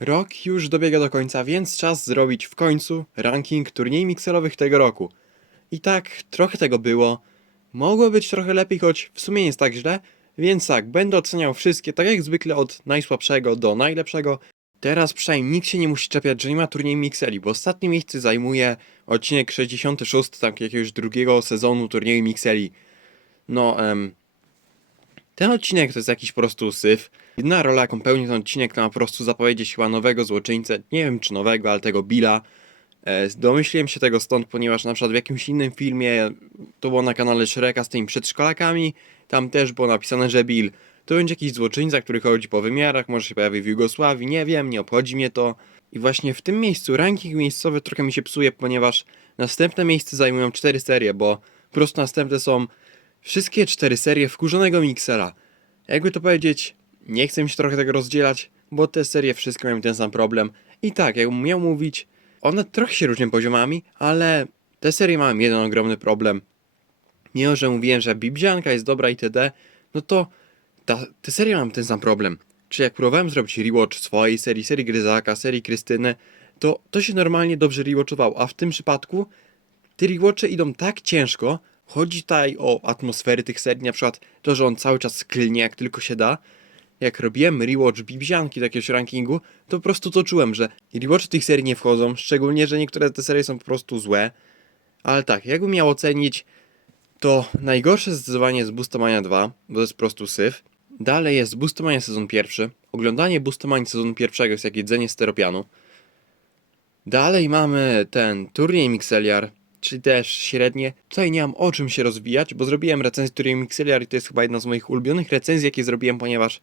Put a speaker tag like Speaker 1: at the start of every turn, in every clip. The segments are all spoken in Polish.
Speaker 1: Rok już dobiega do końca, więc czas zrobić w końcu ranking turniej mikserowych tego roku. I tak, trochę tego było. Mogło być trochę lepiej, choć w sumie nie jest tak źle, więc tak, będę oceniał wszystkie, tak jak zwykle od najsłabszego do najlepszego. Teraz przynajmniej nikt się nie musi czepiać, że nie ma turniej mikseli, bo ostatnie miejsce zajmuje odcinek 66, tak jakiegoś drugiego sezonu turnieju mikseli. No, em, ten odcinek to jest jakiś po prostu syf. Jedna rola, jaką pełni ten odcinek, to ma po prostu zapowiedzieć chyba nowego złoczyńcę. Nie wiem czy nowego, ale tego Billa. E, Domyśliłem się tego stąd, ponieważ na przykład w jakimś innym filmie, to było na kanale Shreka z tymi przedszkolakami, tam też było napisane, że Bill to będzie jakiś złoczyńca, który chodzi po wymiarach, może się pojawi w Jugosławii, nie wiem, nie obchodzi mnie to. I właśnie w tym miejscu ranking miejscowy trochę mi się psuje, ponieważ następne miejsce zajmują cztery serie, bo po prostu następne są wszystkie cztery serie wkurzonego Mixera. Jakby to powiedzieć, nie chcę mi się trochę tego rozdzielać, bo te serie wszystkie mają ten sam problem. I tak, jakbym miał mówić, one trochę się różnią poziomami, ale te serie mają jeden ogromny problem. Mimo, że mówiłem, że Bibianka jest dobra itd., no to ta, te serie mam ten sam problem. Czy jak próbowałem zrobić rewatch swojej serii, serii Gryzaka, serii Krystyny, to to się normalnie dobrze rewatchowało, a w tym przypadku te rewatche idą tak ciężko, chodzi tutaj o atmosfery tych serii, na przykład to, że on cały czas klnie jak tylko się da. Jak robiłem rewatch Bibianki do jakiegoś rankingu, to po prostu to czułem, że rewatche tych serii nie wchodzą, szczególnie, że niektóre te serie są po prostu złe. Ale tak, jakbym miał ocenić, to najgorsze zdecydowanie jest Boostomania 2, bo to jest po prostu syf. Dalej jest Boostomania sezon pierwszy. Oglądanie Boostomania sezonu pierwszego jest jak jedzenie steropianu. Dalej mamy ten turniej Mixeliar, czyli też średnie. Tutaj nie mam o czym się rozwijać, bo zrobiłem recenzję turnieju Mixeliar i to jest chyba jedna z moich ulubionych recenzji, jakie zrobiłem, ponieważ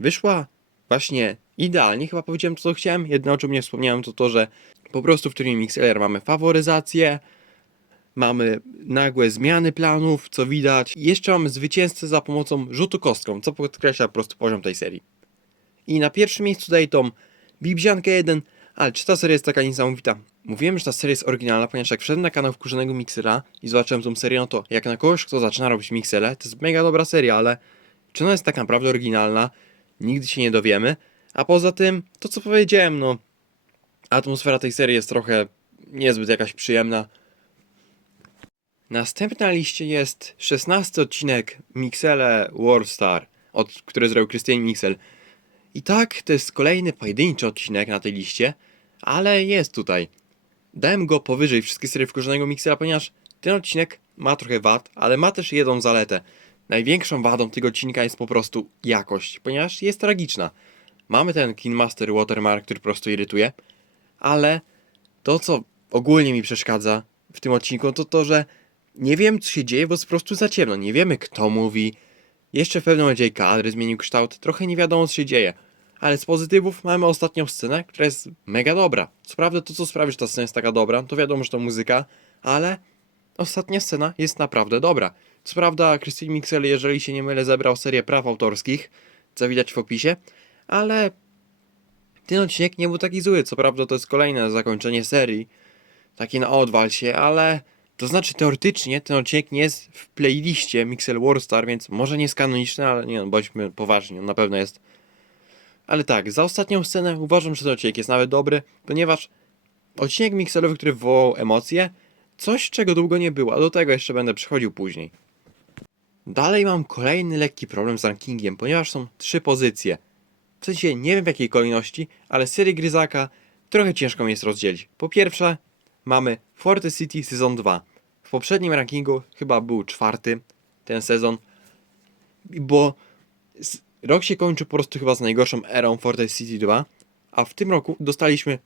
Speaker 1: wyszła właśnie idealnie. Chyba powiedziałem to, co chciałem. Jedyne o czym nie wspomniałem, to to, że po prostu w turnieju Mixeliar mamy faworyzację, mamy nagłe zmiany planów, co widać. Jeszcze mamy zwycięzcę za pomocą rzutu kostką, co podkreśla po prostu poziom tej serii. I na pierwszym miejscu daję tą Bibziankę 1, ale czy ta seria jest taka niesamowita? Mówiłem, że ta seria jest oryginalna, ponieważ jak wszedłem na kanał wkurzonego Mixera i zobaczyłem tą serię, no to jak na kogoś, kto zaczyna robić Mixele, to jest mega dobra seria, ale czy ona jest tak naprawdę oryginalna? Nigdy się nie dowiemy. A poza tym, to co powiedziałem, no atmosfera tej serii jest trochę niezbyt jakaś przyjemna. Następna na liście jest 16 odcinek Mixele Worldstar, od, który zrobił Krystian Mixel. I tak, to jest kolejny pojedynczy odcinek na tej liście, ale jest tutaj. Dałem go powyżej wszystkich serii wkurzonego Mixela, ponieważ ten odcinek ma trochę wad, ale ma też jedną zaletę. Największą wadą tego odcinka jest po prostu jakość, ponieważ jest tragiczna. Mamy ten King Master Watermark, który po prostu irytuje, ale to, co ogólnie mi przeszkadza w tym odcinku, to to, że nie wiem, co się dzieje, bo jest po prostu za ciemno. Nie wiemy, kto mówi. Jeszcze w pewnym momencie kadry zmienił kształt. Trochę nie wiadomo, co się dzieje. Ale z pozytywów mamy ostatnią scenę, która jest mega dobra. Co prawda, to co sprawi, że ta scena jest taka dobra, to wiadomo, że to muzyka, ale ostatnia scena jest naprawdę dobra. Co prawda, Christine Mixel, jeżeli się nie mylę, zebrał serię praw autorskich, co widać w opisie, ale ten odcinek nie był taki zły. Co prawda, to jest kolejne zakończenie serii, takie na odwal się, ale to znaczy teoretycznie ten odcinek nie jest w playliście Mixel Warstar, więc może nie jest kanoniczny, ale nie bądźmy poważni, on na pewno jest. Ale tak, za ostatnią scenę uważam, że ten odcinek jest nawet dobry, ponieważ odcinek mikselowy, który wywołał emocje, coś czego długo nie było, a do tego jeszcze będę przychodził później. Dalej mam kolejny lekki problem z rankingiem, ponieważ są trzy pozycje. W sensie nie wiem w jakiej kolejności, ale serię Gryzaka trochę ciężko mi jest rozdzielić. Po pierwsze, mamy Forte City Sezon 2. W poprzednim rankingu chyba był czwarty ten sezon, bo rok się kończy po prostu chyba z najgorszą erą Forte City 2, a w tym roku dostaliśmy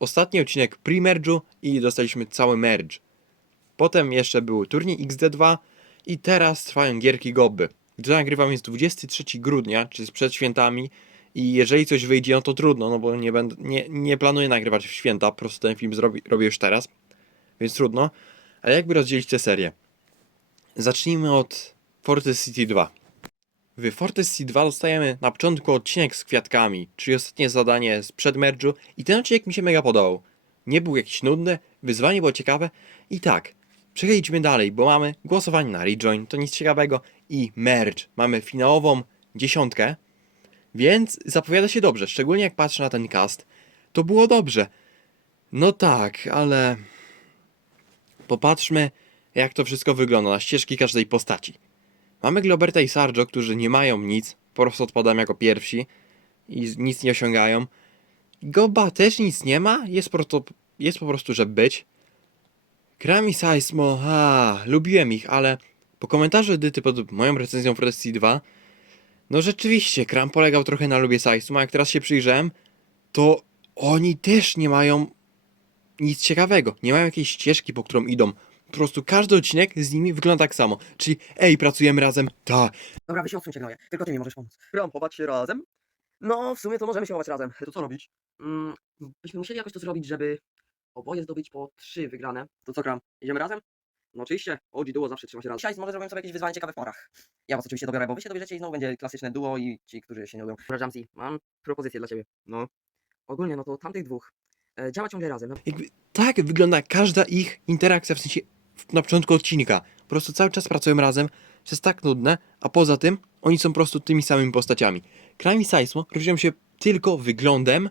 Speaker 1: ostatni odcinek pre-merge'u i dostaliśmy cały merge. Potem jeszcze był turniej XD2 i teraz trwają gierki Gobby. Gdy nagrywam jest 23 grudnia, czyli przed świętami i jeżeli coś wyjdzie, no to trudno, no bo nie, będę, nie, nie planuję nagrywać w święta, po prostu ten film zrobi, robię już teraz, więc trudno. Ale jakby rozdzielić tę serię? Zacznijmy od Fortress City 2. W Fortress City 2 dostajemy na początku odcinek z kwiatkami, czyli ostatnie zadanie z przedmerge'u i ten odcinek mi się mega podobał. Nie był jakiś nudny, wyzwanie było ciekawe i tak, przejdźmy dalej, bo mamy głosowanie na rejoin, to nic ciekawego i merge. Mamy finałową dziesiątkę, więc zapowiada się dobrze, szczególnie jak patrzę na ten cast. to było dobrze. No tak, ale popatrzmy, jak to wszystko wygląda na ścieżki każdej postaci. Mamy Globerta i Sarjo, którzy nie mają nic, po prostu odpadają jako pierwsi i nic nie osiągają. Goba też nic nie ma, jest po prostu, jest po prostu żeby być. Kram i Seismo, a, lubiłem ich, ale po komentarzu Edyty pod moją recenzją Destiny 2, no rzeczywiście, Kram polegał trochę na lubie Seismo, a jak teraz się przyjrzałem, to oni też nie mają nic ciekawego. Nie mają jakiejś ścieżki, po którą idą. Po prostu każdy odcinek z nimi wygląda tak samo. Czyli, ej, pracujemy razem, ta.
Speaker 2: Dobra, wy się odsuńcie, gnoje. Tylko ty mi możesz pomóc. Rampować się razem? No, w sumie to możemy się chować razem. To co robić? Mm, byśmy musieli jakoś to zrobić, żeby oboje zdobyć po trzy wygrane. To co, Kram? Idziemy razem? No oczywiście, OG duo zawsze trzyma się razem. Dzisiaj może zrobimy sobie jakieś wyzwanie ciekawe w parach. Ja was oczywiście dobiorę, bo wy się dobierzecie i znowu będzie klasyczne duo i ci, którzy się nie lubią. Dobra, Jamsi, mam propozycję dla ciebie. No. Ogólnie, no to tamtych dwóch e, działa ciągle razem. No,
Speaker 1: Jakby, tak wygląda każda ich interakcja, w sensie na początku odcinka. Po prostu cały czas pracują razem, to jest tak nudne, a poza tym oni są po prostu tymi samymi postaciami. Kram i Seismo różnią się tylko wyglądem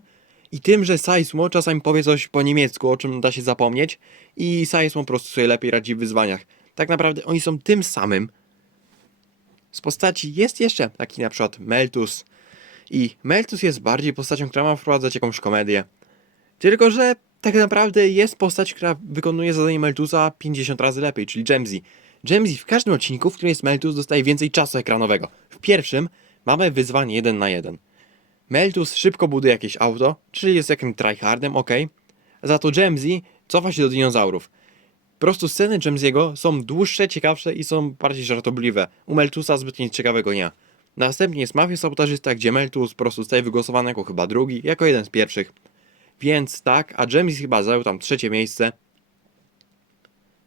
Speaker 1: i tym, że Seismo czasami powie coś po niemiecku, o czym da się zapomnieć i Seismo po prostu sobie lepiej radzi w wyzwaniach. Tak naprawdę oni są tym samym. Z postaci jest jeszcze taki na przykład Meltus i Meltus jest bardziej postacią, która ma wprowadzać jakąś komedię. Tylko, że tak naprawdę jest postać, która wykonuje zadanie Meltusa 50 razy lepiej, czyli Jamesy. Jamesy w każdym odcinku, w którym jest Meltus, dostaje więcej czasu ekranowego. W pierwszym mamy wyzwanie 1 na 1. Meltus szybko buduje jakieś auto, czyli jest jakimś tryhardem, ok. Za to Jamesy cofa się do dinozaurów. Po prostu sceny Jamesiego są dłuższe, ciekawsze i są bardziej żartobliwe. U Meltusa zbyt nic ciekawego nie. Następnie jest Mafia Sabotażysta, gdzie Meltus po prostu zostaje wygłosowany jako chyba drugi, jako jeden z pierwszych. Więc tak, a James chyba zajął tam trzecie miejsce.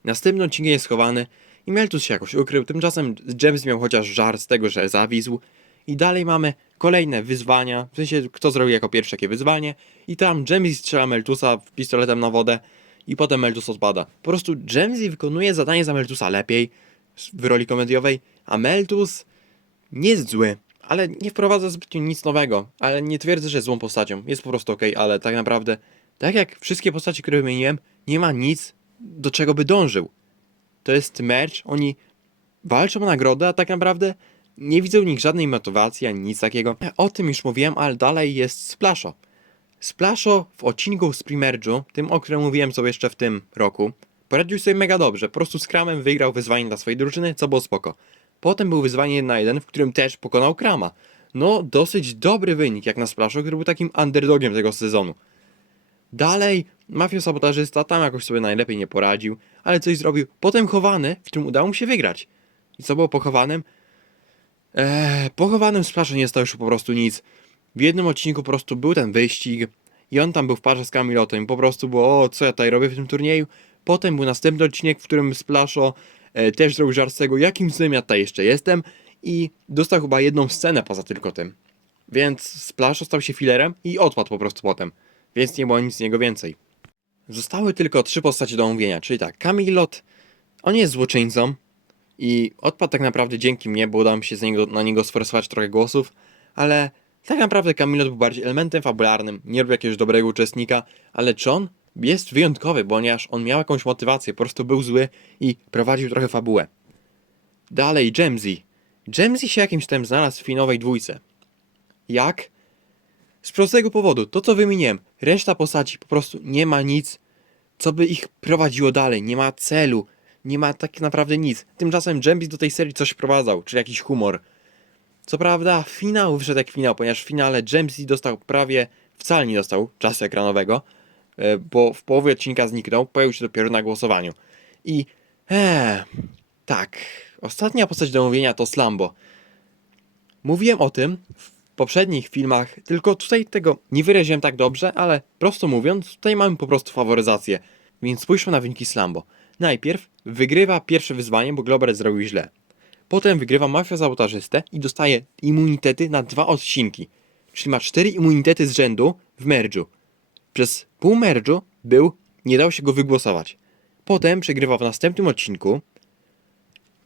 Speaker 1: Następny odcinek jest schowany i Meltus się jakoś ukrył. Tymczasem James miał chociaż żar z tego, że zawisł. I dalej mamy kolejne wyzwania, w sensie kto zrobił jako pierwsze jakie wyzwanie. I tam James strzela Meltusa pistoletem na wodę i potem Meltus odpada. Po prostu James wykonuje zadanie za Meltusa lepiej w roli komediowej, a Meltus nie jest zły, ale nie wprowadza zbytnio nic nowego. Ale nie twierdzę, że jest złą postacią. Jest po prostu ok, ale tak naprawdę, tak jak wszystkie postaci, które wymieniłem, nie ma nic, do czego by dążył. To jest merch, oni walczą o nagrodę, a tak naprawdę nie widzę u nich żadnej motywacji ani nic takiego. O tym już mówiłem, ale dalej jest Splasho. Splasho w odcinku z Primerge'u, tym o którym mówiłem sobie jeszcze w tym roku, poradził sobie mega dobrze. Po prostu z Kramem wygrał wyzwanie dla swojej drużyny, co było spoko. Potem był wyzwanie 1 na 1, w którym też pokonał Krama. No, dosyć dobry wynik jak na Splasho, który był takim underdogiem tego sezonu. Dalej, Mafio Sabotażysta tam jakoś sobie najlepiej nie poradził, ale coś zrobił. Potem Chowany, w którym udało mu się wygrać. I co było pochowanym? Eee, pochowanym Splasho nie stało już po prostu nic. W jednym odcinku po prostu był ten wyścig i on tam był w parze z Kamilotem. Po prostu było, o, co ja tutaj robię w tym turnieju. Potem był następny odcinek, w którym Splasho e, też zrobił żart z tego, jakim cudem ja tutaj jeszcze jestem i dostał chyba jedną scenę poza tylko tym. Więc Splasho stał się filerem i odpadł po prostu potem. Więc nie było nic z niego więcej. Zostały tylko trzy postacie do omówienia, czyli tak, Kamilot, on jest złoczyńcą i odpadł tak naprawdę dzięki mnie, bo udało mi się z niego, na niego sforsować trochę głosów, ale tak naprawdę Kamilot był bardziej elementem fabularnym, nie robił jakiegoś dobrego uczestnika, ale czy on jest wyjątkowy, ponieważ on miał jakąś motywację, po prostu był zły i prowadził trochę fabułę. Dalej, Jamesy. Jamesy się jakimś tam znalazł w finałowej dwójce. Jak? Z prostego powodu, to co wymieniłem, reszta postaci po prostu nie ma nic, co by ich prowadziło dalej, nie ma celu, nie ma tak naprawdę nic. Tymczasem Jamesy do tej serii coś wprowadzał, czy jakiś humor. Co prawda, finał wyszedł jak finał, ponieważ w finale Jamesy dostał prawie, wcale nie dostał czasu ekranowego, bo w połowie odcinka zniknął, pojawił się dopiero na głosowaniu. I, eee, tak, ostatnia postać do omówienia to Slambo. Mówiłem o tym w poprzednich filmach, tylko tutaj tego nie wyraziłem tak dobrze, ale prosto mówiąc, tutaj mamy po prostu faworyzację. Więc spójrzmy na wyniki Slambo. Najpierw wygrywa pierwsze wyzwanie, bo Globert zrobił źle. Potem wygrywa Mafia Sabotażystę i dostaje immunitety na dwa odcinki. Czyli ma cztery immunitety z rzędu w merge'u. Przez pół merge'u był, nie dało się go wygłosować. Potem przegrywa w następnym odcinku.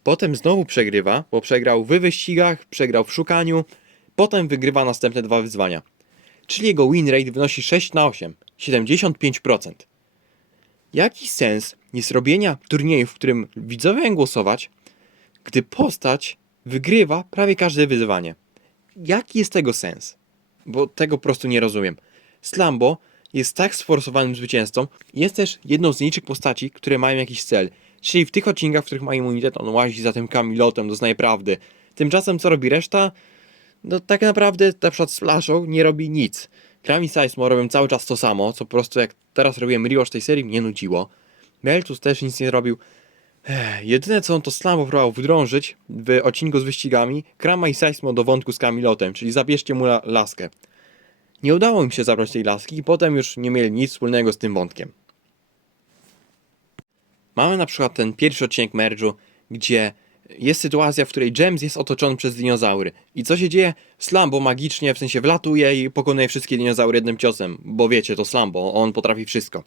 Speaker 1: Potem znowu przegrywa, bo przegrał w wyścigach, przegrał w szukaniu. Potem wygrywa następne dwa wyzwania. czyli jego win rate wynosi 6 na 8, 75%. Jaki sens jest robienia turnieju, w którym widzowie mają głosować, gdy postać wygrywa prawie każde wyzwanie? Jaki jest tego sens? Bo tego po prostu nie rozumiem. Slambo jest tak sforsowanym zwycięzcą, jest też jedną z nielicznych postaci, które mają jakiś cel. Czyli w tych odcinkach, w których ma immunitet, on łazi za tym Kamilotem, doznaje prawdy. Tymczasem co robi reszta? No tak naprawdę na przykład nie robi nic. Krami Sizemo robią cały czas to samo, co po prostu jak teraz robiłem rewatch tej serii mnie nudziło. Meltus też nic nie robił. Ech, jedyne co on to Slambo próbował wdrążyć w odcinku z wyścigami, Krama i Sizemo do wątku z Kamilotem, czyli zabierzcie mu la laskę. Nie udało im się zabrać tej laski i potem już nie mieli nic wspólnego z tym wątkiem. Mamy na przykład ten pierwszy odcinek Merge'u, gdzie jest sytuacja, w której James jest otoczony przez dinozaury. I co się dzieje? Slambo magicznie, w sensie wlatuje i pokonuje wszystkie dinozaury jednym ciosem. Bo wiecie, to Slambo, on potrafi wszystko.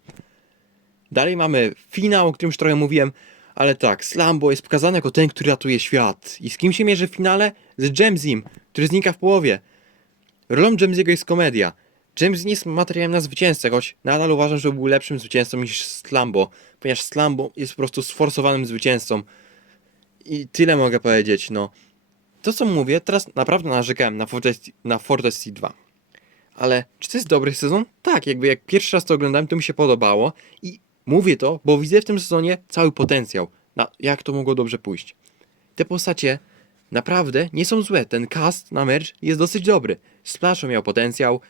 Speaker 1: Dalej mamy finał, o którym już trochę mówiłem, ale tak, Slambo jest pokazany jako ten, który ratuje świat. I z kim się mierzy w finale? Z Jamesem, który znika w połowie. Rolą Jamesiego jest komedia. James nie jest materiałem na zwycięzcę, choć nadal uważam, że był lepszym zwycięzcą niż Slambo, ponieważ Slambo jest po prostu sforsowanym zwycięzcą. I tyle mogę powiedzieć, no. To co mówię, teraz naprawdę narzekałem na Fortescue, na Fortescue 2. Ale czy to jest dobry sezon? Tak, jakby jak pierwszy raz to oglądałem, to mi się podobało i mówię to, bo widzę w tym sezonie cały potencjał, na jak to mogło dobrze pójść. Te postacie naprawdę nie są złe, ten cast na merch jest dosyć dobry. Splasho miał potencjał,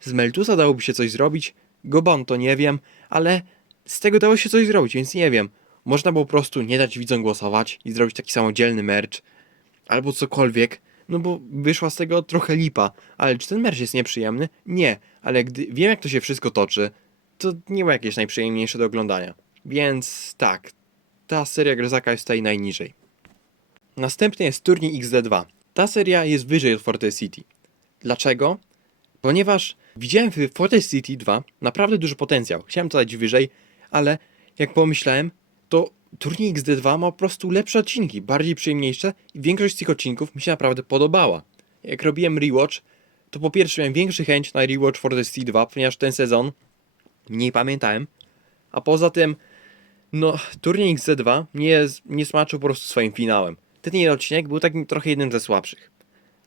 Speaker 1: z Meltusa dałoby się coś zrobić, Gobon to nie wiem, ale z tego dało się coś zrobić, więc nie wiem. Można było po prostu nie dać widzom głosować i zrobić taki samodzielny merch, albo cokolwiek, no bo wyszła z tego trochę lipa. Ale czy ten merch jest nieprzyjemny? Nie, ale gdy wiem jak to się wszystko toczy, to nie ma jakieś najprzyjemniejsze do oglądania. Więc tak, ta seria Gryzaka jest tutaj najniżej. Następny jest turniej XD2. Ta seria jest wyżej od Forte City. Dlaczego? Ponieważ widziałem w Forte City 2 naprawdę duży potencjał. Chciałem to dać wyżej, ale jak pomyślałem, to turniej XD2 ma po prostu lepsze odcinki, bardziej przyjemniejsze i większość z tych odcinków mi się naprawdę podobała. Jak robiłem rewatch, to po pierwsze miałem większy chęć na rewatch Forte City 2, ponieważ ten sezon mniej pamiętałem, a poza tym, no, turniej XD2 nie, nie smaczył po prostu swoim finałem. Ten jeden odcinek był takim trochę jednym ze słabszych.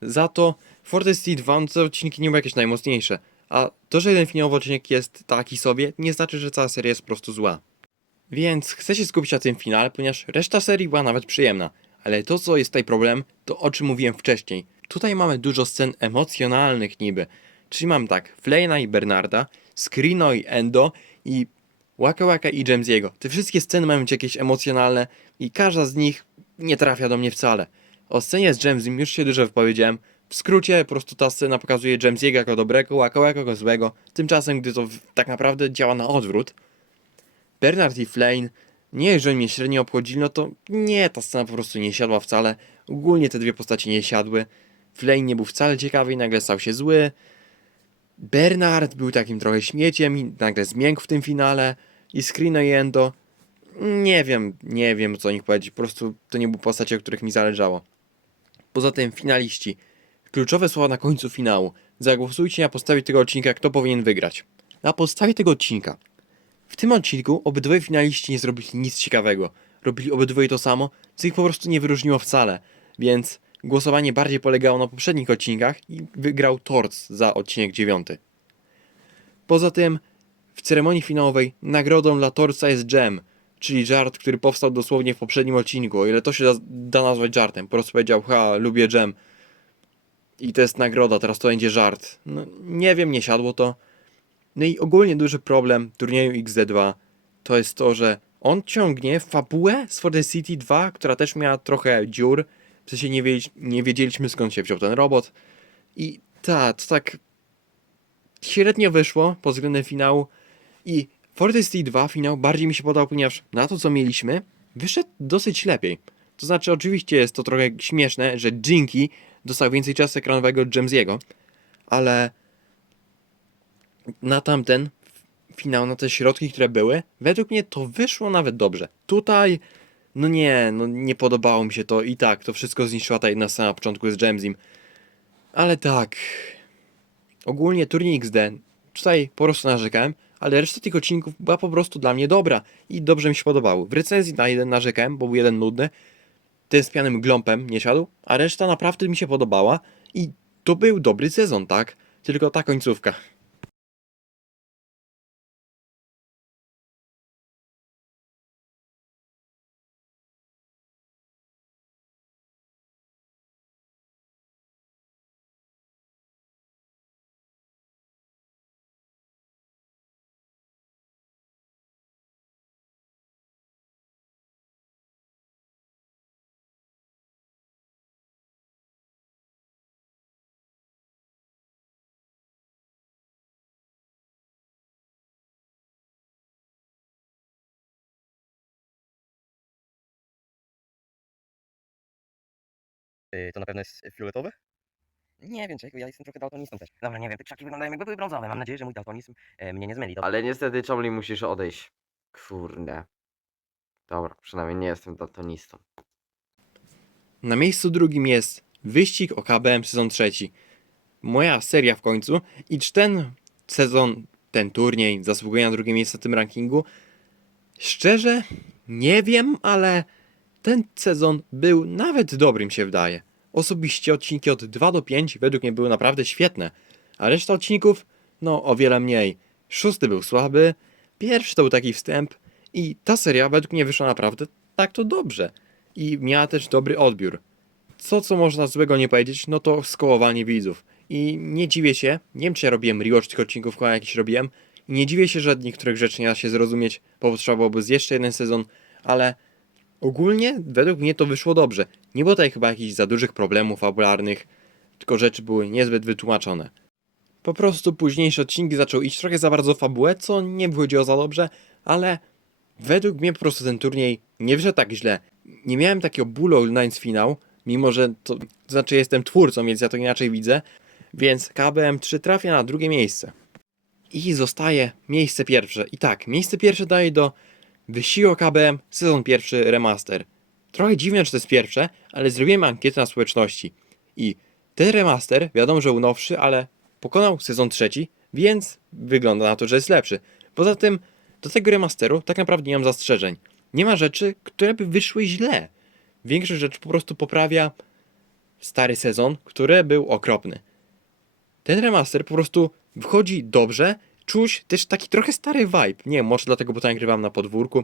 Speaker 1: Za to Fortest City 2 no te odcinki nie były jakieś najmocniejsze, a to, że jeden finałowy odcinek jest taki sobie, nie znaczy, że cała seria jest po prostu zła. Więc chcę się skupić na tym finale, ponieważ reszta serii była nawet przyjemna. Ale to, co jest tutaj problem, to o czym mówiłem wcześniej. Tutaj mamy dużo scen emocjonalnych niby. Czyli mam tak, Flejna i Bernarda, Skrino i Endo i Waka Waka i Jamesiego. Te wszystkie sceny mają być jakieś emocjonalne i każda z nich nie trafia do mnie wcale. O scenie z Jamesem już się dużo wypowiedziałem. W skrócie, po prostu ta scena pokazuje Jamesiego jako dobrego, Waka jako złego. Tymczasem, gdy to tak naprawdę działa na odwrót. Bernard i Flane, nie, że mnie średnio obchodzili, no to nie, ta scena po prostu nie siadła wcale. Ogólnie te dwie postacie nie siadły. Flane nie był wcale ciekawy i nagle stał się zły. Bernard był takim trochę śmieciem i nagle zmiękł w tym finale. I Skrino i Endo, nie wiem, nie wiem co o nich powiedzieć. Po prostu to nie były postacie, o których mi zależało. Poza tym finaliści. Kluczowe słowa na końcu finału. Zagłosujcie na podstawie tego odcinka, kto powinien wygrać. Na podstawie tego odcinka. W tym odcinku obydwoje finaliści nie zrobili nic ciekawego. Robili obydwoje to samo, co ich po prostu nie wyróżniło wcale. Więc głosowanie bardziej polegało na poprzednich odcinkach i wygrał Torc za odcinek 9. Poza tym w ceremonii finałowej nagrodą dla Torca jest Jam, czyli żart, który powstał dosłownie w poprzednim odcinku, o ile to się da, da nazwać żartem. Po prostu powiedział, ha, lubię Jam. I to jest nagroda, teraz to będzie żart. No, nie wiem, nie siadło to. No i ogólnie duży problem turnieju XD2 to jest to, że on ciągnie fabułę z Forte City 2, która też miała trochę dziur. W sensie nie, nie wiedzieliśmy skąd się wziął ten robot. I ta, to tak średnio wyszło pod względem finału. I Forte City 2 finał bardziej mi się podobał, ponieważ na to co mieliśmy wyszedł dosyć lepiej. To znaczy oczywiście jest to trochę śmieszne, że Jinky dostał więcej czasu ekranowego od Jamesiego, ale na tamten finał, na te środki, które były, według mnie to wyszło nawet dobrze. Tutaj, no nie, no nie podobało mi się to i tak, to wszystko zniszczyła ta jedna na początku z Jamesem. Ale tak, ogólnie turniej XD, tutaj po prostu narzekałem, ale reszta tych odcinków była po prostu dla mnie dobra i dobrze mi się podobały. W recenzji na jeden narzekałem, bo był jeden nudny, ten z pianym gląpem nie siadł, a reszta naprawdę mi się podobała i to był dobry sezon, tak? Tylko ta końcówka.
Speaker 3: To na pewno jest fioletowe?
Speaker 2: Nie wiem, czego, ja jestem trochę daltonistą też. Dobra, nie wiem, te krzaki wyglądają jakby były brązowe. Mam nadzieję, że mój daltonizm e, mnie nie zmyli. Dobra.
Speaker 4: Ale niestety, Chomli, musisz odejść. Kurde. Dobra, przynajmniej nie jestem daltonistą.
Speaker 1: Na miejscu drugim jest Wyścig o KBM sezon trzeci. Moja seria w końcu i czy ten sezon, ten turniej zasługuje na drugie miejsce w tym rankingu? Szczerze, nie wiem, ale ten sezon był nawet dobry, mi się wydaje. Osobiście odcinki od 2 do 5 według mnie były naprawdę świetne, a reszta odcinków, no o wiele mniej. Szósty był słaby, pierwszy to był taki wstęp i ta seria według mnie wyszła naprawdę tak to dobrze i miała też dobry odbiór. Co, co można złego nie powiedzieć, no to skołowanie widzów. I nie dziwię się, nie wiem czy ja robiłem rewatch tych odcinków, chyba jakiś robiłem, nie dziwię się, że niektórych rzeczy nie da się zrozumieć, bo potrzeba byłoby jeszcze jeden sezon, ale ogólnie według mnie to wyszło dobrze. Nie było tutaj chyba jakichś za dużych problemów fabularnych, tylko rzeczy były niezbyt wytłumaczone. Po prostu późniejsze odcinki zaczął iść trochę za bardzo w fabułę, co nie wychodziło za dobrze, ale według mnie po prostu ten turniej nie wyszedł tak źle. Nie miałem takiego bólu oglądając finał, mimo że to, to znaczy jestem twórcą, więc ja to inaczej widzę, więc KBM3 trafia na drugie miejsce. I zostaje miejsce pierwsze. I tak, miejsce pierwsze daje do Wysiłek KBM sezon pierwszy remaster. Trochę dziwne, czy to jest pierwsze, ale zrobiłem ankietę na społeczności. I ten remaster, wiadomo, że był nowszy, ale pokonał sezon trzeci, więc wygląda na to, że jest lepszy. Poza tym, do tego remasteru tak naprawdę nie mam zastrzeżeń. Nie ma rzeczy, które by wyszły źle. Większość rzeczy po prostu poprawia stary sezon, który był okropny. Ten remaster po prostu wchodzi dobrze, czuć też taki trochę stary vibe. Nie wiem, może dlatego, bo to nagrywam na podwórku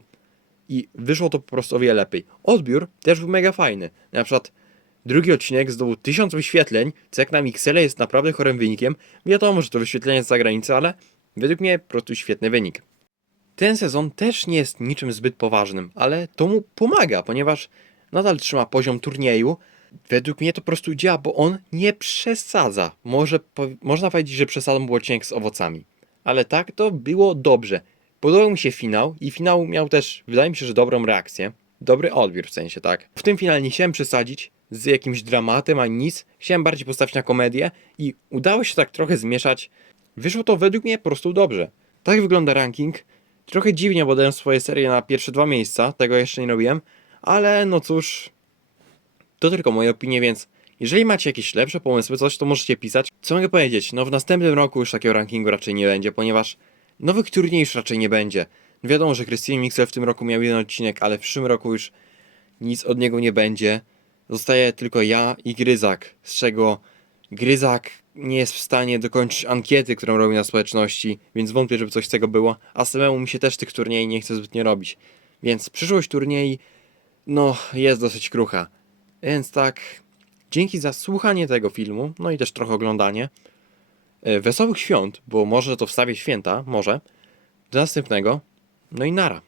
Speaker 1: i wyszło to po prostu o wiele lepiej. Odbiór też był mega fajny. Na przykład drugi odcinek zdobył 1000 wyświetleń, co jak na Mixele jest naprawdę chorym wynikiem. Wiadomo, że to wyświetlenie z zagranicy, ale według mnie po prostu świetny wynik. Ten sezon też nie jest niczym zbyt poważnym, ale to mu pomaga, ponieważ nadal trzyma poziom turnieju. Według mnie to po prostu działa, bo on nie przesadza. Może po, można powiedzieć, że przesadą był odcinek z owocami. Ale tak to było dobrze. Podobał mi się finał i finał miał też, wydaje mi się, że dobrą reakcję. Dobry odbiór w sensie, tak. W tym finale nie chciałem przesadzić z jakimś dramatem ani nic. Chciałem bardziej postawić na komedię i udało się tak trochę zmieszać. Wyszło to według mnie po prostu dobrze. Tak wygląda ranking. Trochę dziwnie, bo dałem swoje serie na pierwsze dwa miejsca, tego jeszcze nie robiłem, ale no cóż, to tylko moje opinie, więc jeżeli macie jakieś lepsze pomysły, coś, to możecie pisać. Co mogę powiedzieć? No w następnym roku już takiego rankingu raczej nie będzie, ponieważ nowych turniej już raczej nie będzie. Wiadomo, że Christian Mixel w tym roku miał jeden odcinek, ale w przyszłym roku już nic od niego nie będzie. Zostaje tylko ja i Gryzak, z czego Gryzak nie jest w stanie dokończyć ankiety, którą robi na społeczności, więc wątpię, żeby coś z tego było, a samemu mi się też tych turniej nie chce zbytnio robić. Więc przyszłość turniej, no, jest dosyć krucha. Więc tak, dzięki za słuchanie tego filmu, no i też trochę oglądanie. E, Wesołych świąt, bo może to wstawię święta, może. Do następnego, no i nara.